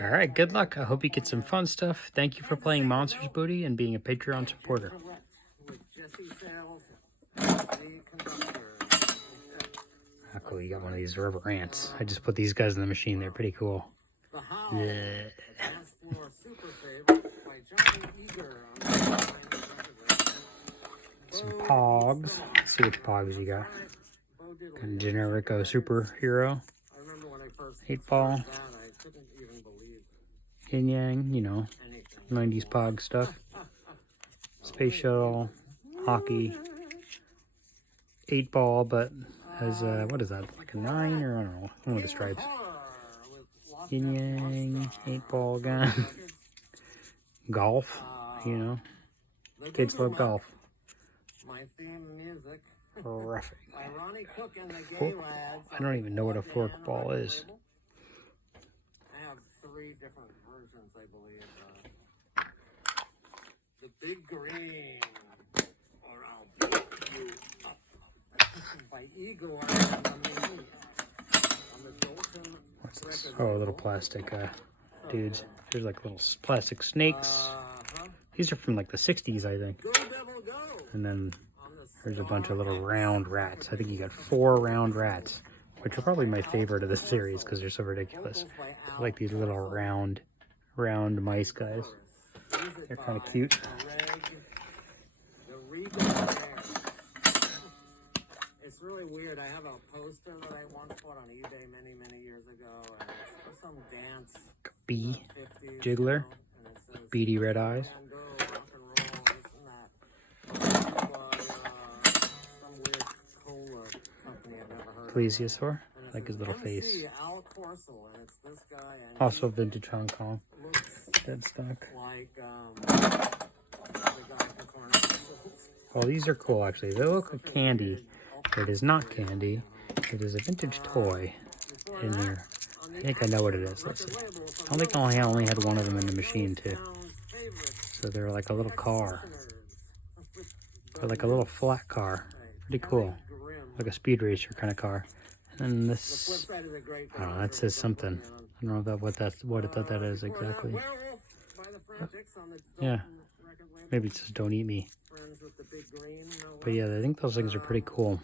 All right, good luck. I hope you get some fun stuff. Thank you for playing Monsters Booty and being a Patreon supporter. How cool, you got one of these rubber ants. I just put these guys in the machine. They're pretty cool. Yeah. Some Pogs. Let's see which Pogs you got. Kind of generic superhero. 8-ball. Yin Yang, you know, 90s Pog stuff. Space Shuttle. Hockey. 8-ball, but has, what is that, like a 9 or I don't know, one of the stripes. Yin Yang, 8-ball gun. Golf, you know, kids love golf. Roughing. I don't even know what a fork ball is. I have 3 different versions, I believe. The Big Green, or I'll beat you up. By Igor. What's this? Oh, little plastic dudes. There's like little plastic snakes. These are from like the 60s, I think. And then there's a bunch of little round rats. I think you got 4 round rats, which are probably my favorite of the series because they're so ridiculous. I like these little round mice guys. They're kind of cute. It's really weird. I have a poster that I once bought on eBay many years ago. And it's some dance. Bee jiggler. Beady red eyes. Plesiosaur. I like his little face. Also vintage Hong Kong. Dead stock. Well, these are cool actually. They look like candy. It is not candy. It is a vintage toy in here. I think I know what it is. Let's see. I don't think I only had one of them in the machine too. So they're like a little car. Or like a little flat car. Pretty cool. Like a speed racer kind of car. And then this, I don't know, that says something. I don't know what that is exactly. Yeah. Maybe it says don't eat me. But yeah, I think those things are pretty cool.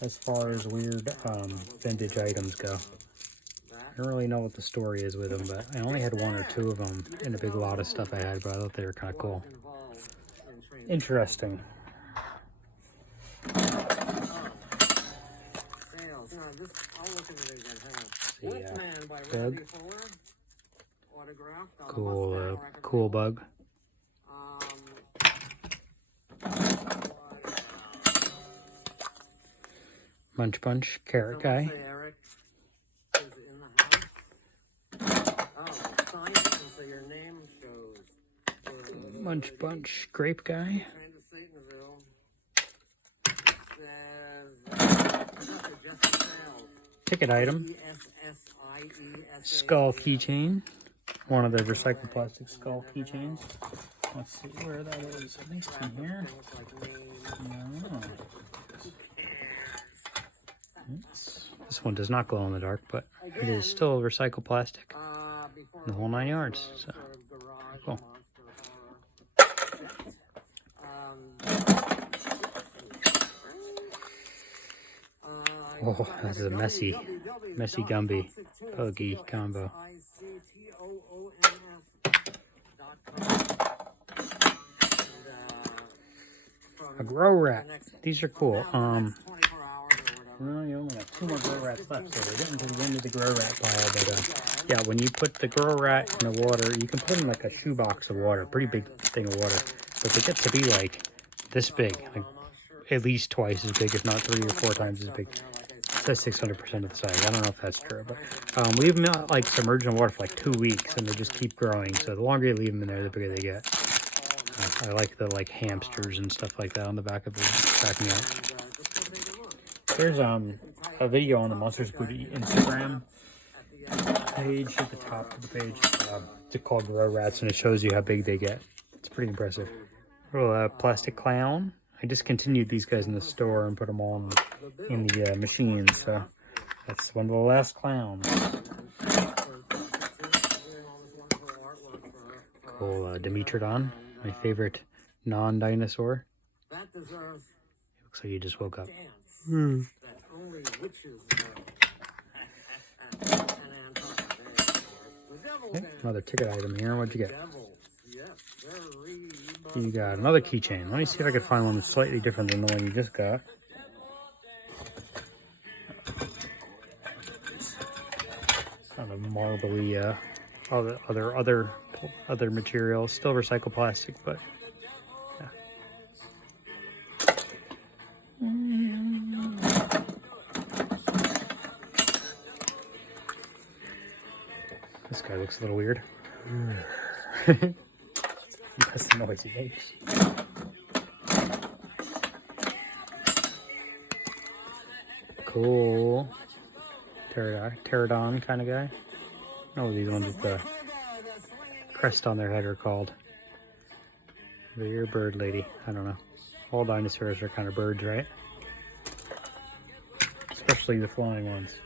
As far as weird vintage items go. I don't really know what the story is with them, but I only had 1 or 2 of them in a big lot of stuff I had, but I thought they were kind of cool. Interesting. Yeah, bug. Cool bug. Bunch, carrot guy. Bunch, grape guy. Ticket item. Skull keychain. One of the recycled plastic skull keychains. Let's see where that is. At least in here. No. This one does not glow in the dark, but it is still recycled plastic. The whole 9 yards. So cool. Oh, this is a messy Gumby Puggy combo. A grow rat. These are cool. Well, you only got 2 more grow rats left, so we're getting to the end of the grow rat pile. But yeah, when you put the grow rat in the water, you can put them in like a shoebox of water, pretty big thing of water. But they get to be like this big, like at least twice as big, if not 3 or 4 times as big. That's 600% of the size. I don't know if that's true, but leave them like submerged in water for like 2 weeks, and they just keep growing. So the longer you leave them in there, the bigger they get. I like the hamsters and stuff like that on the back of the packing out. There's a video on the Monsters Booty Instagram page at the top of the page. It's called Grow Rats, and it shows you how big they get. It's pretty impressive. Little plastic clown. I discontinued these guys in the store and put them all in the machine, so that's one of the last clowns. Cool Dimetrodon, my favorite non-dinosaur. That deserves Looks like you just woke up. dance that only witches know. And the devil Okay, dance. another ticket item here. What'd you get? Devils, yes, very You got another keychain. Let me see if I can find one that's slightly different than the one you just got. It's kind of marbly, other materials. Still recycled plastic, but yeah. This guy looks a little weird. That's the noise he makes. Cool. Pterodon kind of guy. I don't know what these ones with the crest on their head are called. You're a bird lady. I don't know. All dinosaurs are kind of birds, right? Especially the flying ones.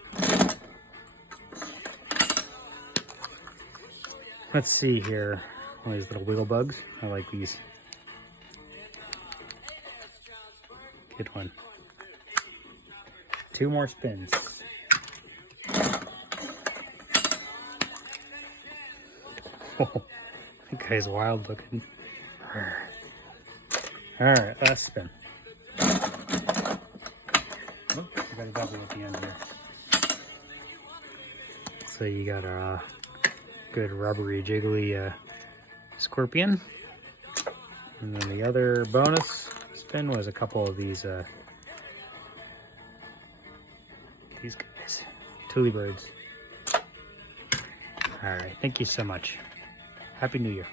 Let's see here. One of these little wiggle bugs. I like these. Good one. 2 more spins. Oh, that guy's wild looking. Alright, last spin. Oh, I got a double at the end here. So you got a good rubbery, jiggly scorpion. And then the other bonus spin was a couple of these guys. Thule birds. Alright, thank you so much. Happy New Year.